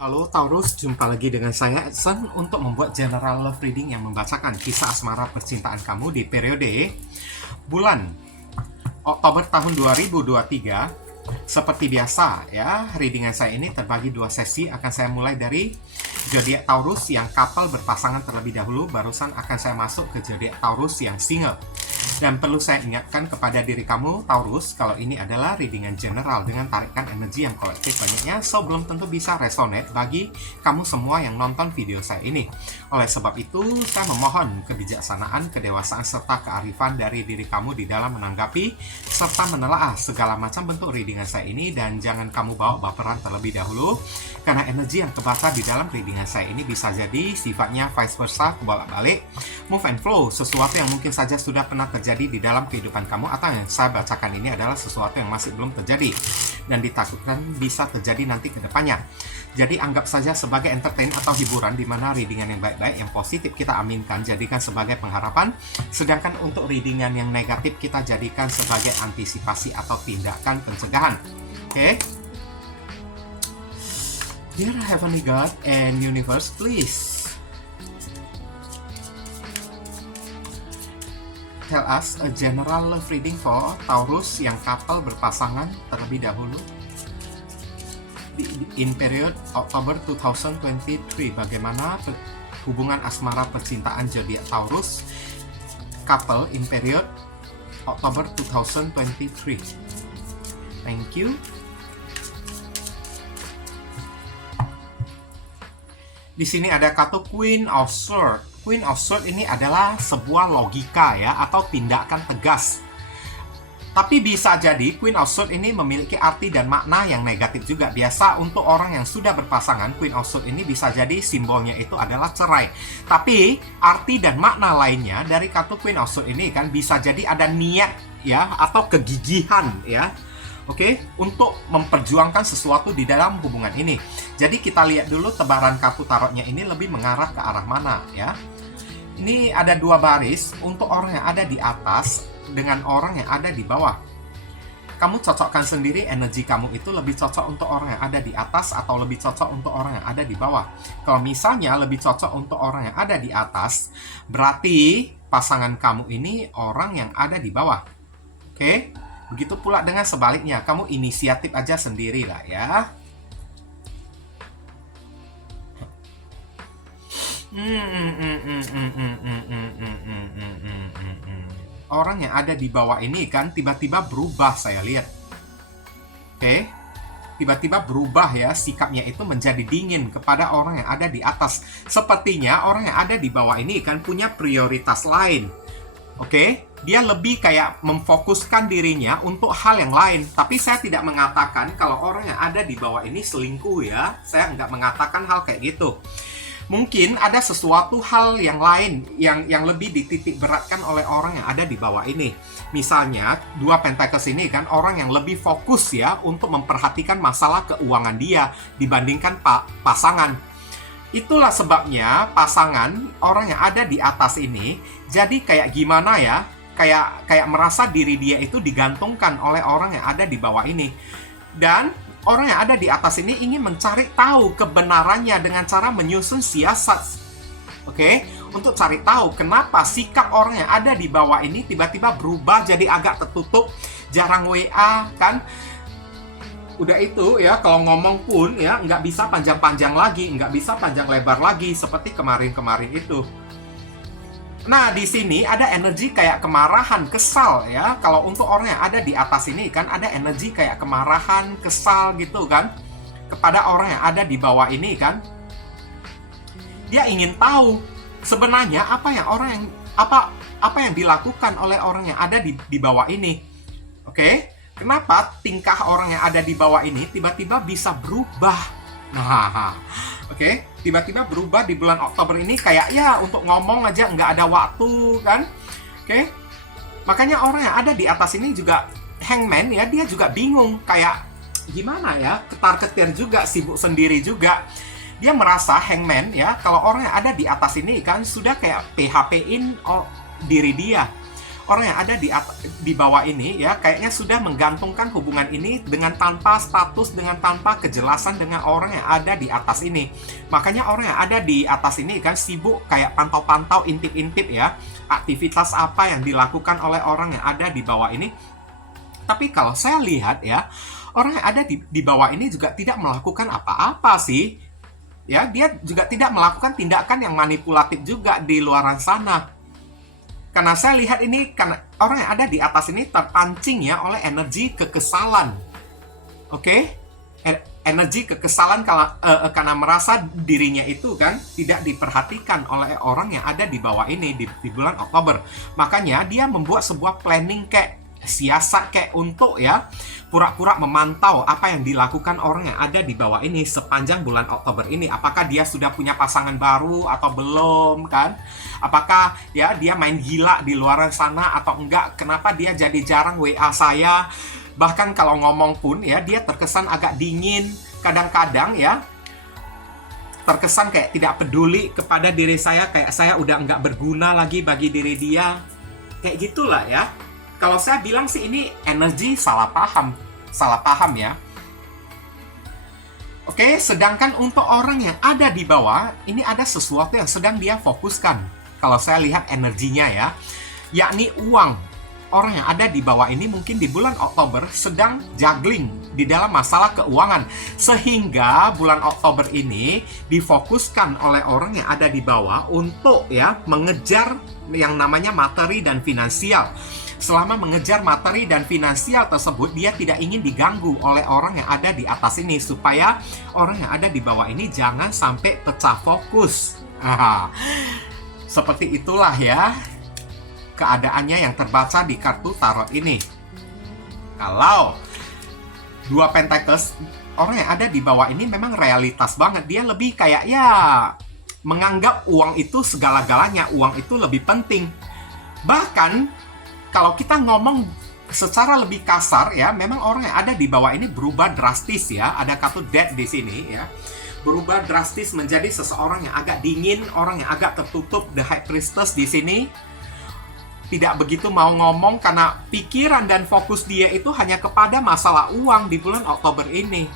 Halo Taurus, jumpa lagi dengan saya Edson untuk membuat general love reading yang membacakan kisah asmara percintaan kamu di periode bulan Oktober tahun 2023. Seperti biasa ya, readingan saya ini terbagi dua sesi. Akan saya mulai dari zodiak Taurus yang couple berpasangan terlebih dahulu, barusan akan saya masuk ke zodiak Taurus yang single. Dan perlu saya ingatkan kepada diri kamu, Taurus, kalau ini adalah readingan general dengan tarikan energi yang kolektif banyaknya, so belum tentu bisa resonate bagi kamu semua yang nonton video saya ini. Oleh sebab itu, saya memohon kebijaksanaan, kedewasaan, serta kearifan dari diri kamu di dalam menanggapi serta menelaah segala macam bentuk readingan saya ini, dan jangan kamu bawa baperan terlebih dahulu, karena energi yang kebakar di dalam readingan saya ini bisa jadi sifatnya vice versa, bolak-balik, move and flow, sesuatu yang mungkin saja sudah pernah terjadi di dalam kehidupan kamu, atau yang saya bacakan ini adalah sesuatu yang masih belum terjadi dan ditakutkan bisa terjadi nanti ke depannya. Jadi anggap saja sebagai entertain atau hiburan, di mana readingan yang baik-baik, yang positif kita aminkan, jadikan sebagai pengharapan, sedangkan untuk readingan yang negatif kita jadikan sebagai antisipasi atau tindakan pencegahan. Oke? Dear Heavenly God and Universe, please tell us a general love reading for Taurus yang couple berpasangan terlebih dahulu in period Oktober 2023. Bagaimana hubungan asmara percintaan zodiak Taurus couple in period Oktober 2023. Thank you. Di sini ada kartu Queen of Swords. Queen of Swords ini adalah sebuah logika ya, atau tindakan tegas. Tapi bisa jadi Queen of Swords ini memiliki arti dan makna yang negatif juga. Biasa untuk orang yang sudah berpasangan, Queen of Swords ini bisa jadi simbolnya itu adalah cerai. Tapi arti dan makna lainnya dari kartu Queen of Swords ini kan bisa jadi ada niat ya, atau kegigihan ya. Oke, untuk memperjuangkan sesuatu di dalam hubungan ini. Jadi kita lihat dulu tebaran kartu tarotnya ini lebih mengarah ke arah mana ya. Ini ada dua baris untuk orang yang ada di atas dengan orang yang ada di bawah. Kamu cocokkan sendiri energi kamu itu lebih cocok untuk orang yang ada di atas atau lebih cocok untuk orang yang ada di bawah. Kalau misalnya lebih cocok untuk orang yang ada di atas, berarti pasangan kamu ini orang yang ada di bawah. Oke? Begitu pula dengan sebaliknya, kamu inisiatif aja sendiri lah ya. Orang yang ada di bawah ini kan tiba-tiba berubah, saya lihat. Oke? Tiba-tiba berubah ya, sikapnya itu menjadi dingin kepada orang yang ada di atas. Sepertinya orang yang ada di bawah ini kan punya prioritas lain. Oke, dia lebih kayak memfokuskan dirinya untuk hal yang lain. Tapi saya tidak mengatakan kalau orang yang ada di bawah ini selingkuh ya. Saya nggak mengatakan hal kayak gitu. Mungkin ada sesuatu hal yang lain yang lebih dititik beratkan oleh orang yang ada di bawah ini. Misalnya, dua Pentacles ini kan orang yang lebih fokus ya untuk memperhatikan masalah keuangan dia dibandingkan pasangan. Itulah sebabnya pasangan orang yang ada di atas ini jadi kayak gimana ya, kayak merasa diri dia itu digantungkan oleh orang yang ada di bawah ini. Dan orang yang ada di atas ini ingin mencari tahu kebenarannya dengan cara menyusun siasat. Oke, untuk cari tahu kenapa sikap orang yang ada di bawah ini tiba-tiba berubah jadi agak tertutup, jarang WA kan. Udah itu ya, kalau ngomong pun ya nggak bisa panjang-panjang lagi, nggak bisa panjang lebar lagi seperti kemarin-kemarin itu. Nah, di sini ada energi kayak kemarahan, kesal ya. Kalau untuk orang yang ada di atas ini kan ada energi kayak kemarahan, kesal gitu kan kepada orang yang ada di bawah ini kan. Dia ingin tahu sebenarnya apa yang dilakukan oleh orang yang ada di bawah ini. Oke? Kenapa tingkah orang yang ada di bawah ini tiba-tiba bisa berubah? Nah, oke, tiba-tiba berubah di bulan Oktober ini kayak ya untuk ngomong aja nggak ada waktu kan? Oke, makanya orang yang ada di atas ini juga Hangman ya, dia juga bingung kayak gimana ya, ketar-ketir juga, sibuk sendiri juga. Dia merasa Hangman ya, kalau orang yang ada di atas ini kan sudah kayak PHP-in diri dia. orang yang ada di bawah ini ya kayaknya sudah menggantungkan hubungan ini dengan tanpa status, dengan tanpa kejelasan dengan orang yang ada di atas ini. Makanya orang yang ada di atas ini kan sibuk kayak pantau-pantau, intip-intip ya, aktivitas apa yang dilakukan oleh orang yang ada di bawah ini. Tapi kalau saya lihat ya, orang yang ada di bawah ini juga tidak melakukan apa-apa sih. Ya, dia juga tidak melakukan tindakan yang manipulatif juga di luar sana. Karena saya lihat ini, karena orang yang ada di atas ini terpancing ya oleh energi kekesalan. Oke? Energi kekesalan karena merasa dirinya itu kan tidak diperhatikan oleh orang yang ada di bawah ini di bulan Oktober. Makanya dia membuat sebuah planning kayak siasat kayak untuk ya pura-pura memantau apa yang dilakukan orang yang ada di bawah ini sepanjang bulan Oktober ini. Apakah dia sudah punya pasangan baru atau belum kan? Apakah ya dia main gila di luar sana atau enggak? Kenapa dia jadi jarang WA saya? Bahkan kalau ngomong pun ya dia terkesan agak dingin. Kadang-kadang ya terkesan kayak tidak peduli kepada diri saya, kayak saya udah enggak berguna lagi bagi diri dia. Kayak gitulah ya. Kalau saya bilang sih ini energi salah paham ya. Oke, sedangkan untuk orang yang ada di bawah, ini ada sesuatu yang sedang dia fokuskan. Kalau saya lihat energinya ya, yakni uang. Orang yang ada di bawah ini mungkin di bulan Oktober sedang juggling di dalam masalah keuangan. Sehingga bulan Oktober ini difokuskan oleh orang yang ada di bawah untuk ya mengejar yang namanya materi dan finansial. Selama mengejar materi dan finansial tersebut, dia tidak ingin diganggu oleh orang yang ada di atas ini, supaya orang yang ada di bawah ini jangan sampai pecah fokus. Seperti itulah ya keadaannya yang terbaca di kartu tarot ini. Kalau dua Pentacles, orang yang ada di bawah ini memang realitas banget. Dia lebih kayak ya menganggap uang itu segala-galanya, uang itu lebih penting. Bahkan kalau kita ngomong secara lebih kasar ya, memang orang yang ada di bawah ini berubah drastis ya. Ada kartu Death di sini ya. Berubah drastis menjadi seseorang yang agak dingin, orang yang agak tertutup. The High Priestess di sini tidak begitu mau ngomong karena pikiran dan fokus dia itu hanya kepada masalah uang di bulan Oktober ini.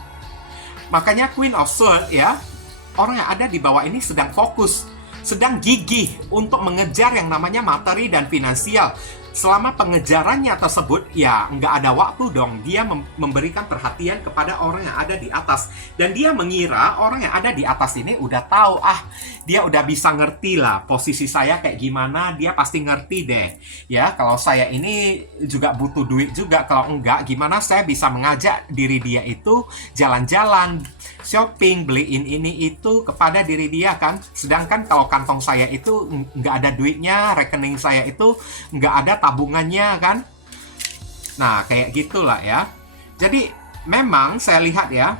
Makanya Queen of Swords ya, orang yang ada di bawah ini sedang fokus, sedang gigih untuk mengejar yang namanya materi dan finansial. Selama pengejarannya tersebut, ya nggak ada waktu dong dia memberikan perhatian kepada orang yang ada di atas. Dan dia mengira orang yang ada di atas ini udah tahu, dia udah bisa ngerti lah posisi saya kayak gimana, dia pasti ngerti deh. Ya, kalau saya ini juga butuh duit juga, kalau enggak, gimana saya bisa mengajak diri dia itu jalan-jalan, shopping, beliin ini itu kepada diri dia kan. Sedangkan kalau kantong saya itu nggak ada duitnya, rekening saya itu nggak ada tabungannya kan. Nah, kayak gitulah ya. Jadi memang saya lihat ya,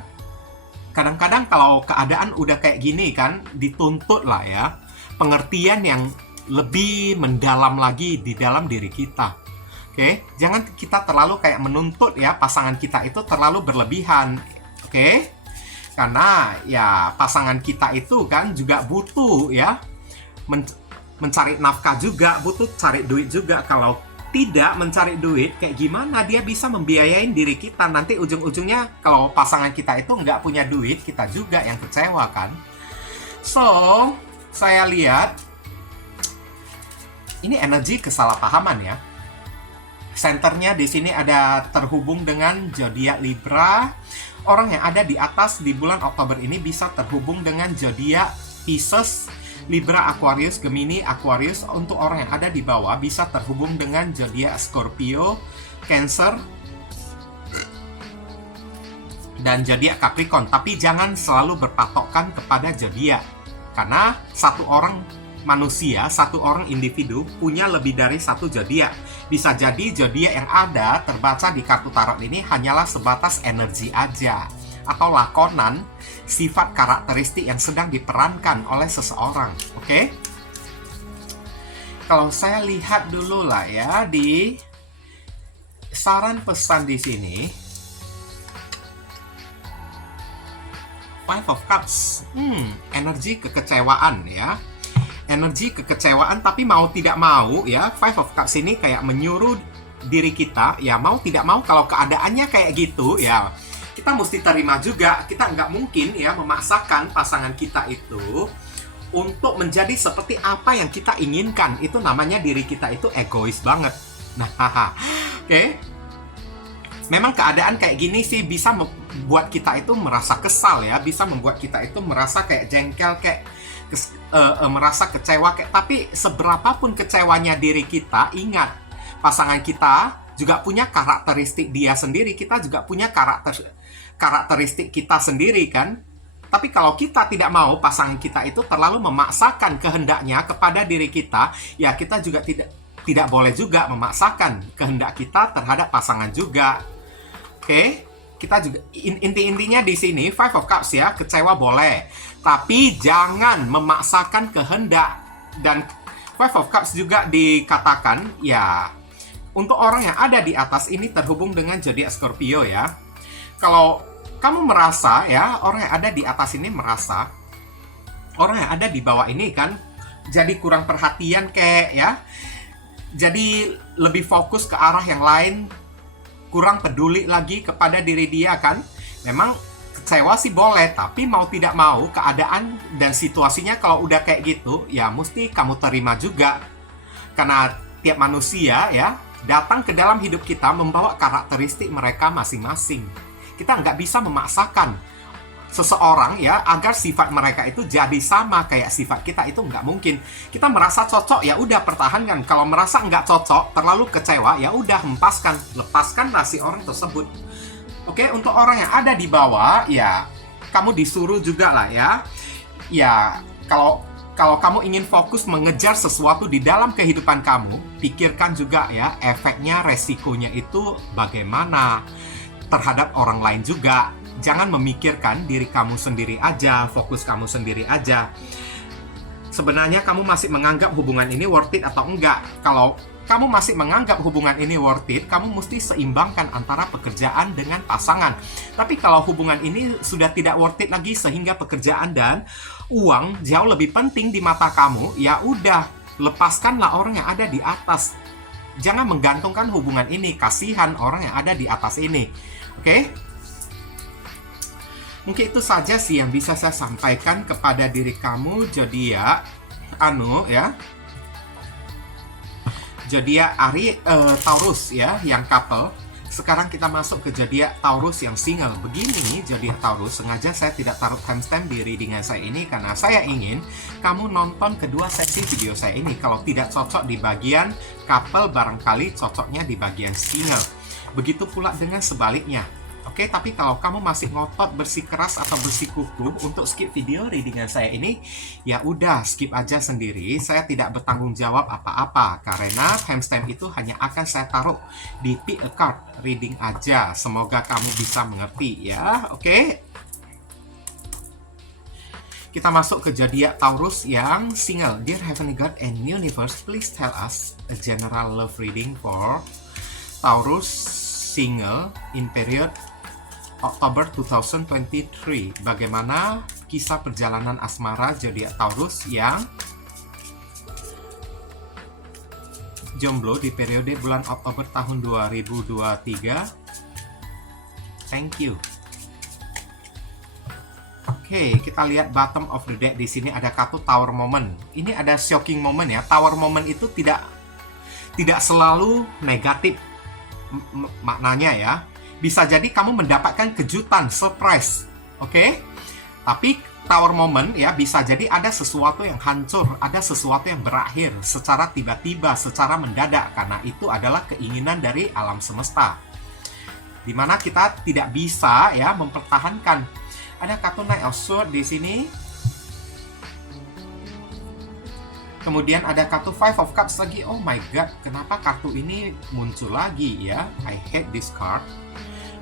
kadang-kadang kalau keadaan udah kayak gini kan, dituntut lah ya pengertian yang lebih mendalam lagi di dalam diri kita. Oke, jangan kita terlalu kayak menuntut ya pasangan kita itu terlalu berlebihan. Oke? Karena ya pasangan kita itu kan juga butuh ya mencari nafkah juga, butuh cari duit juga. Kalau tidak mencari duit, kayak gimana dia bisa membiayain diri kita? Nanti ujung-ujungnya kalau pasangan kita itu nggak punya duit, kita juga yang kecewa kan. So, saya lihat ini energi kesalahpahaman ya. Senternya di sini ada terhubung dengan zodiak Libra. Orang yang ada di atas di bulan Oktober ini bisa terhubung dengan zodiak Pisces, Libra, Aquarius, Gemini, Aquarius. Untuk orang yang ada di bawah bisa terhubung dengan zodiak Scorpio, Cancer, dan zodiak Capricorn. Tapi jangan selalu berpatokan kepada zodiak, karena satu orang manusia, satu orang individu punya lebih dari satu zodiak. Bisa jadi zodiak yang ada terbaca di kartu tarot ini hanyalah sebatas energi aja, atau lakonan sifat karakteristik yang sedang diperankan oleh seseorang. Oke? Kalau saya lihat dulu lah ya di saran pesan di sini. Five of Cups. Energi kekecewaan ya. energi kekecewaan, tapi mau tidak mau ya, Five of Cups ini kayak menyuruh diri kita ya mau tidak mau kalau keadaannya kayak gitu ya kita mesti terima juga. Kita nggak mungkin ya memaksakan pasangan kita itu untuk menjadi seperti apa yang kita inginkan. Itu namanya diri kita itu egois banget. Nah, oke. Memang keadaan kayak gini sih bisa membuat kita itu merasa kesal ya, bisa membuat kita itu merasa kayak jengkel, kayak merasa kecewa kayak. Tapi seberapapun kecewanya diri kita, ingat pasangan kita juga punya karakteristik dia sendiri, kita juga punya karakteristik kita sendiri kan. Tapi kalau kita tidak mau pasangan kita itu terlalu memaksakan kehendaknya kepada diri kita, ya kita juga tidak boleh juga memaksakan kehendak kita terhadap pasangan juga. Oke? Kita juga intinya di sini Five of Cups ya, kecewa boleh, tapi jangan memaksakan kehendak. Dan Five of Cups juga dikatakan ya untuk orang yang ada di atas ini terhubung dengan zodiak Scorpio ya. Kalau kamu merasa ya, orang yang ada di atas ini merasa orang yang ada di bawah ini kan jadi kurang perhatian kayak ya. Jadi lebih fokus ke arah yang lain, kurang peduli lagi kepada diri dia kan. Memang kecewa sih boleh, tapi mau tidak mau keadaan dan situasinya kalau udah kayak gitu ya mesti kamu terima juga. Karena tiap manusia ya datang ke dalam hidup kita membawa karakteristik mereka masing-masing. Kita nggak bisa memaksakan seseorang ya agar sifat mereka itu jadi sama kayak sifat kita, itu nggak mungkin. Kita merasa cocok ya udah pertahankan. Kalau merasa nggak cocok, terlalu kecewa ya udah lepaskanlah si orang tersebut. Oke, untuk orang yang ada di bawah ya kamu disuruh juga lah ya. Ya kalau kamu ingin fokus mengejar sesuatu di dalam kehidupan kamu, pikirkan juga ya efeknya, resikonya itu bagaimana terhadap orang lain juga. Jangan memikirkan diri kamu sendiri aja, fokus kamu sendiri aja. Sebenarnya kamu masih menganggap hubungan ini worth it atau enggak? Kalau kamu masih menganggap hubungan ini worth it, kamu mesti seimbangkan antara pekerjaan dengan pasangan. Tapi kalau hubungan ini sudah tidak worth it lagi sehingga pekerjaan dan uang jauh lebih penting di mata kamu, ya udah, lepaskanlah orang yang ada di atas. Jangan menggantungkan hubungan ini, kasihan orang yang ada di atas ini. Oke? Mungkin itu saja sih yang bisa saya sampaikan kepada diri kamu, zodiak zodiak Taurus ya, yang couple. Sekarang kita masuk ke zodiak Taurus yang single. Begini zodiak Taurus, sengaja saya tidak taruh timestamp di readingan saya ini karena saya ingin kamu nonton kedua sesi video saya ini. Kalau tidak cocok di bagian couple, barangkali cocoknya di bagian single. Begitu pula dengan sebaliknya. Oke, tapi kalau kamu masih ngotot, bersikeras atau bersikukuh untuk skip video readingan saya ini, ya udah skip aja sendiri. Saya tidak bertanggung jawab apa-apa karena timestamp itu hanya akan saya taruh di pick a card reading aja. Semoga kamu bisa mengerti ya. Oke. Kita masuk ke zodiak Taurus yang single. Dear Heavenly God and Universe, please tell us a general love reading for Taurus single in period Oktober 2023. Bagaimana kisah perjalanan asmara zodiak Taurus yang jomblo di periode bulan Oktober tahun 2023? Thank you. Oke, kita lihat bottom of the deck. Di sini ada kartu Tower Moment. Ini ada shocking moment ya. Tower Moment itu tidak selalu negatif maknanya ya. Bisa jadi kamu mendapatkan kejutan, surprise. Oke? Tapi Tower Moment ya bisa jadi ada sesuatu yang hancur, ada sesuatu yang berakhir secara tiba-tiba, secara mendadak, karena itu adalah keinginan dari alam semesta. Dimana kita tidak bisa ya mempertahankan. Ada kartu Knight of Swords di sini. Kemudian ada kartu Five of Cups lagi. Oh my god, kenapa kartu ini muncul lagi ya? I hate this card.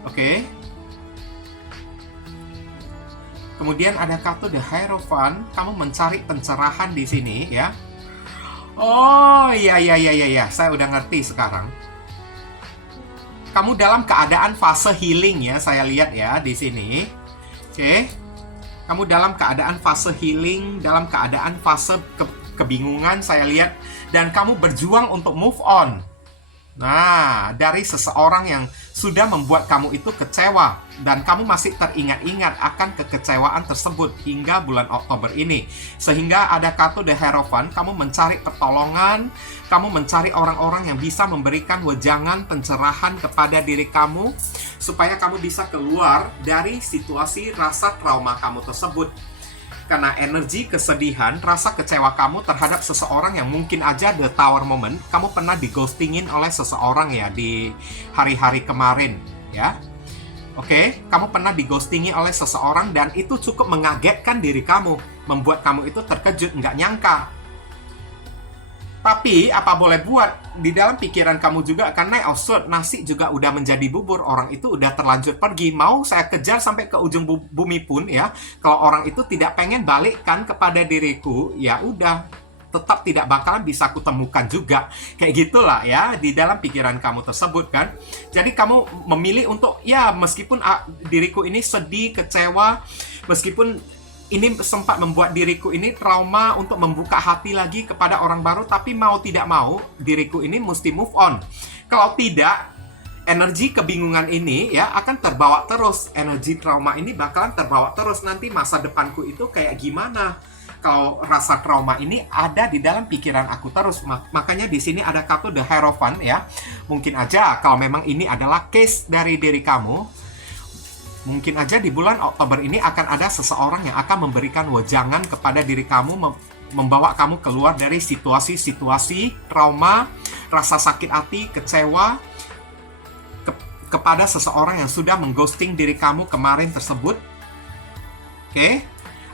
Oke. Kemudian ada kartu The Hierophant. Kamu mencari pencerahan di sini ya. Oh iya. Saya udah ngerti sekarang. Kamu dalam keadaan fase healing ya, saya lihat ya di sini. Oke. Kamu dalam keadaan fase healing, dalam keadaan fase kebingungan saya lihat, dan kamu berjuang untuk move on. Nah, dari seseorang yang sudah membuat kamu itu kecewa, dan kamu masih teringat-ingat akan kekecewaan tersebut hingga bulan Oktober ini. Sehingga ada kartu The Hierophant, kamu mencari pertolongan, kamu mencari orang-orang yang bisa memberikan wejangan pencerahan kepada diri kamu, supaya kamu bisa keluar dari situasi rasa trauma kamu tersebut. Karena energi kesedihan, rasa kecewa kamu terhadap seseorang yang mungkin aja the tower moment, kamu pernah di-ghostingin oleh seseorang ya di hari-hari kemarin, ya. Oke, kamu pernah di-ghostingin oleh seseorang dan itu cukup mengagetkan diri kamu, membuat kamu itu terkejut, nggak nyangka. Tapi, apa boleh buat, di dalam pikiran kamu juga akan naik, oh shit, nasi juga udah menjadi bubur, orang itu udah terlanjur pergi, mau saya kejar sampai ke ujung bumi pun ya, kalau orang itu tidak pengen balikkan kepada diriku, ya udah, tetap tidak bakalan bisa kutemukan juga. Kayak gitulah ya, di dalam pikiran kamu tersebut kan. Jadi kamu memilih untuk, ya meskipun diriku ini sedih, kecewa, meskipun ini sempat membuat diriku ini trauma untuk membuka hati lagi kepada orang baru, tapi mau tidak mau, diriku ini mesti move on. Kalau tidak, energi kebingungan ini ya akan terbawa terus. Energi trauma ini bakalan terbawa terus. Nanti masa depanku itu kayak gimana? Kalau rasa trauma ini ada di dalam pikiran aku terus. Makanya di sini ada kartu The Hierophant ya. Mungkin aja kalau memang ini adalah case dari diri kamu, mungkin aja di bulan Oktober ini akan ada seseorang yang akan memberikan wejangan kepada diri kamu, membawa kamu keluar dari situasi-situasi trauma, rasa sakit hati, kecewa kepada seseorang yang sudah mengghosting diri kamu kemarin tersebut. Oke,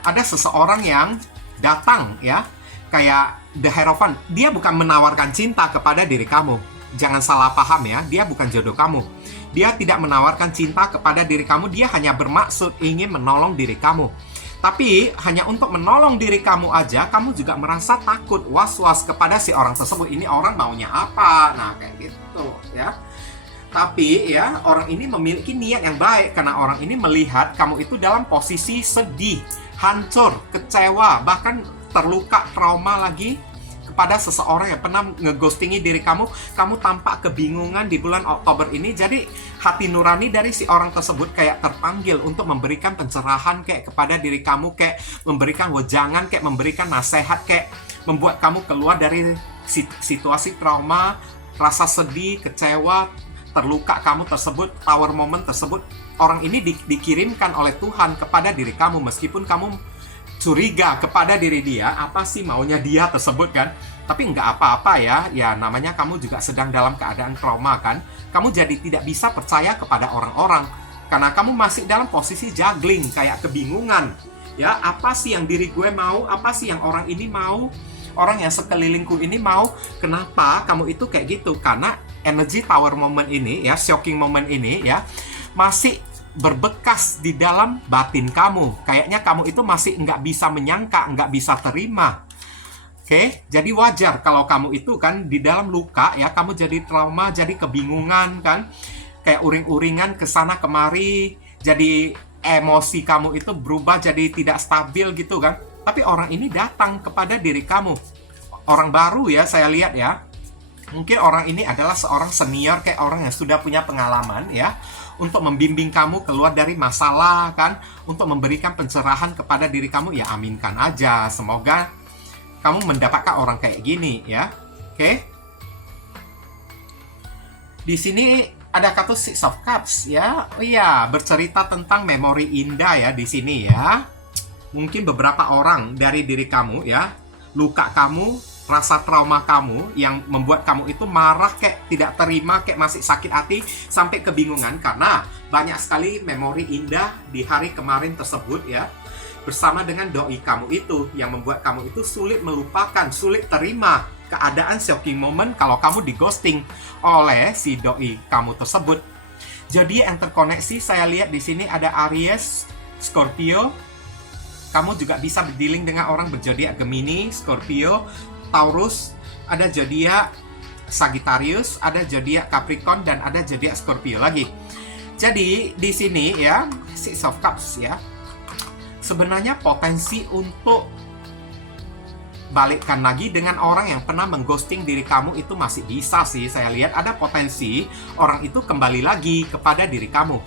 ada seseorang yang datang ya, kayak The Hierophant. Dia bukan menawarkan cinta kepada diri kamu. Jangan salah paham ya, dia bukan jodoh kamu. Dia tidak menawarkan cinta kepada diri kamu, dia hanya bermaksud ingin menolong diri kamu. Tapi hanya untuk menolong diri kamu aja, kamu juga merasa takut, was-was kepada si orang tersebut. Ini orang maunya apa? Nah, kayak gitu ya. Tapi ya, orang ini memiliki niat yang baik karena orang ini melihat kamu itu dalam posisi sedih, hancur, kecewa, bahkan terluka, trauma lagi kepada seseorang yang pernah ngeghostingi diri kamu. Kamu tampak kebingungan di bulan Oktober ini. Jadi hati nurani dari si orang tersebut kayak terpanggil untuk memberikan pencerahan kayak kepada diri kamu, kayak memberikan wejangan, kayak memberikan nasihat, kayak membuat kamu keluar dari situasi trauma, rasa sedih, kecewa, terluka kamu tersebut, tower moment tersebut. Orang ini dikirimkan oleh Tuhan kepada diri kamu, meskipun kamu curiga kepada diri dia, apa sih maunya dia tersebut kan. Tapi nggak apa-apa ya namanya kamu juga sedang dalam keadaan trauma kan. Kamu jadi tidak bisa percaya kepada orang-orang karena kamu masih dalam posisi juggling, kayak kebingungan ya, apa sih yang diri gue mau, apa sih yang orang ini mau, orang yang sekelilingku ini mau. Kenapa kamu itu kayak gitu? Karena energy tower moment ini ya, shocking moment ini ya, masih berbekas di dalam batin kamu. Kayaknya kamu itu masih nggak bisa menyangka, nggak bisa terima. Oke, jadi wajar kalau kamu itu kan di dalam luka ya, kamu jadi trauma, jadi kebingungan kan, kayak uring-uringan kesana kemari, jadi emosi kamu itu berubah jadi tidak stabil gitu kan. Tapi orang ini datang kepada diri kamu, orang baru ya, saya lihat ya. Mungkin orang ini adalah seorang senior, kayak orang yang sudah punya pengalaman ya, untuk membimbing kamu keluar dari masalah kan, untuk memberikan pencerahan kepada diri kamu. Ya aminkan aja, semoga kamu mendapatkan orang kayak gini ya. Oke. Di sini ada kartu Six of Cups ya. Oh iya, bercerita tentang memori indah ya di sini ya. Mungkin beberapa orang dari diri kamu ya, luka kamu, rasa trauma kamu yang membuat kamu itu marah, kayak tidak terima, kayak masih sakit hati, sampai kebingungan karena banyak sekali memori indah di hari kemarin tersebut ya, bersama dengan doi kamu itu yang membuat kamu itu sulit melupakan, sulit terima keadaan shocking moment kalau kamu di ghosting oleh si doi kamu tersebut. Jadi yang terkoneksi saya lihat di sini ada Aries, Scorpio. Kamu juga bisa berdealing dengan orang berzodiak Gemini, Scorpio, Taurus, ada zodiak Sagittarius, ada zodiak Capricorn, dan ada zodiak Scorpio lagi. Jadi di sini ya, Six of Cups ya, sebenarnya potensi untuk balikkan lagi dengan orang yang pernah mengghosting diri kamu itu masih bisa sih. Saya lihat ada potensi orang itu kembali lagi kepada diri kamu.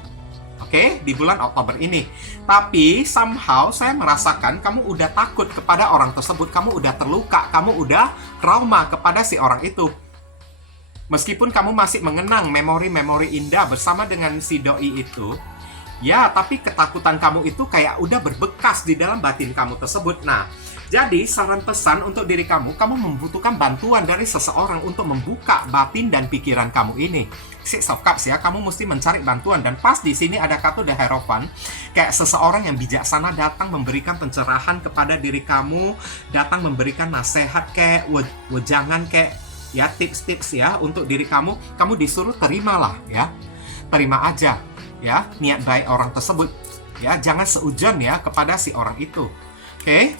Oke, di bulan Oktober ini. Tapi somehow saya merasakan kamu udah takut kepada orang tersebut, kamu udah terluka, kamu udah trauma kepada si orang itu. Meskipun kamu masih mengenang memori-memori indah bersama dengan si doi itu, ya, tapi ketakutan kamu itu kayak udah berbekas di dalam batin kamu tersebut. Nah, jadi saran pesan untuk diri kamu, kamu membutuhkan bantuan dari seseorang untuk membuka batin dan pikiran kamu ini. Six of Cups ya, kamu mesti mencari bantuan. Dan pas di sini ada kartu The Hierophant, kayak seseorang yang bijaksana datang memberikan pencerahan kepada diri kamu, datang memberikan nasihat kayak wejangan kayak ya tips-tips ya untuk diri kamu. Kamu disuruh terimalah ya, terima aja ya niat baik orang tersebut ya, jangan seujon ya kepada si orang itu. Oke?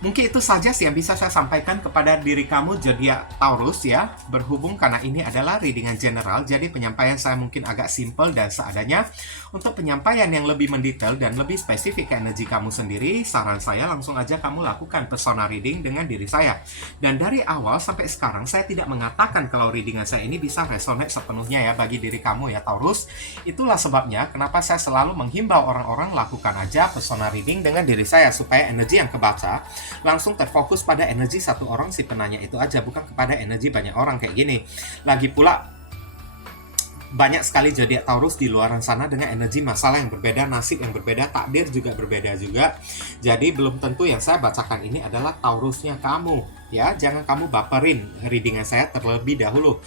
Mungkin itu saja sih yang bisa saya sampaikan kepada diri kamu zodiak Taurus ya. Berhubung karena ini adalah readingan general, jadi penyampaian saya mungkin agak simple dan seadanya. Untuk penyampaian yang lebih mendetail dan lebih spesifik ke energi kamu sendiri, saran saya langsung aja kamu lakukan personal reading dengan diri saya. Dan dari awal sampai sekarang saya tidak mengatakan kalau readingan saya ini bisa resonate sepenuhnya ya bagi diri kamu ya Taurus. Itulah sebabnya kenapa saya selalu menghimbau orang-orang lakukan aja personal reading dengan diri saya, supaya energi yang kebaca langsung terfokus pada energi satu orang si penanya itu aja, bukan kepada energi banyak orang kayak gini. Lagi pula banyak sekali zodiak Taurus di luar sana dengan energi masalah yang berbeda, nasib yang berbeda, takdir juga berbeda juga. Jadi belum tentu yang saya bacakan ini adalah Taurusnya kamu ya. Jangan kamu baperin readingan saya terlebih dahulu.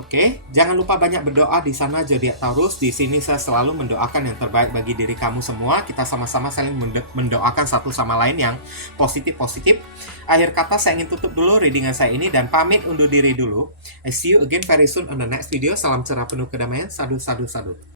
Oke, jangan lupa banyak berdoa di sana zodiak Taurus. Di sini saya selalu mendoakan yang terbaik bagi diri kamu semua. Kita sama-sama saling mendoakan satu sama lain yang positif-positif. Akhir kata saya ingin tutup dulu readingan saya ini dan pamit undur diri dulu. I see you again very soon on the next video. Salam cerah penuh kedamaian. Sadu, sadu, sadu.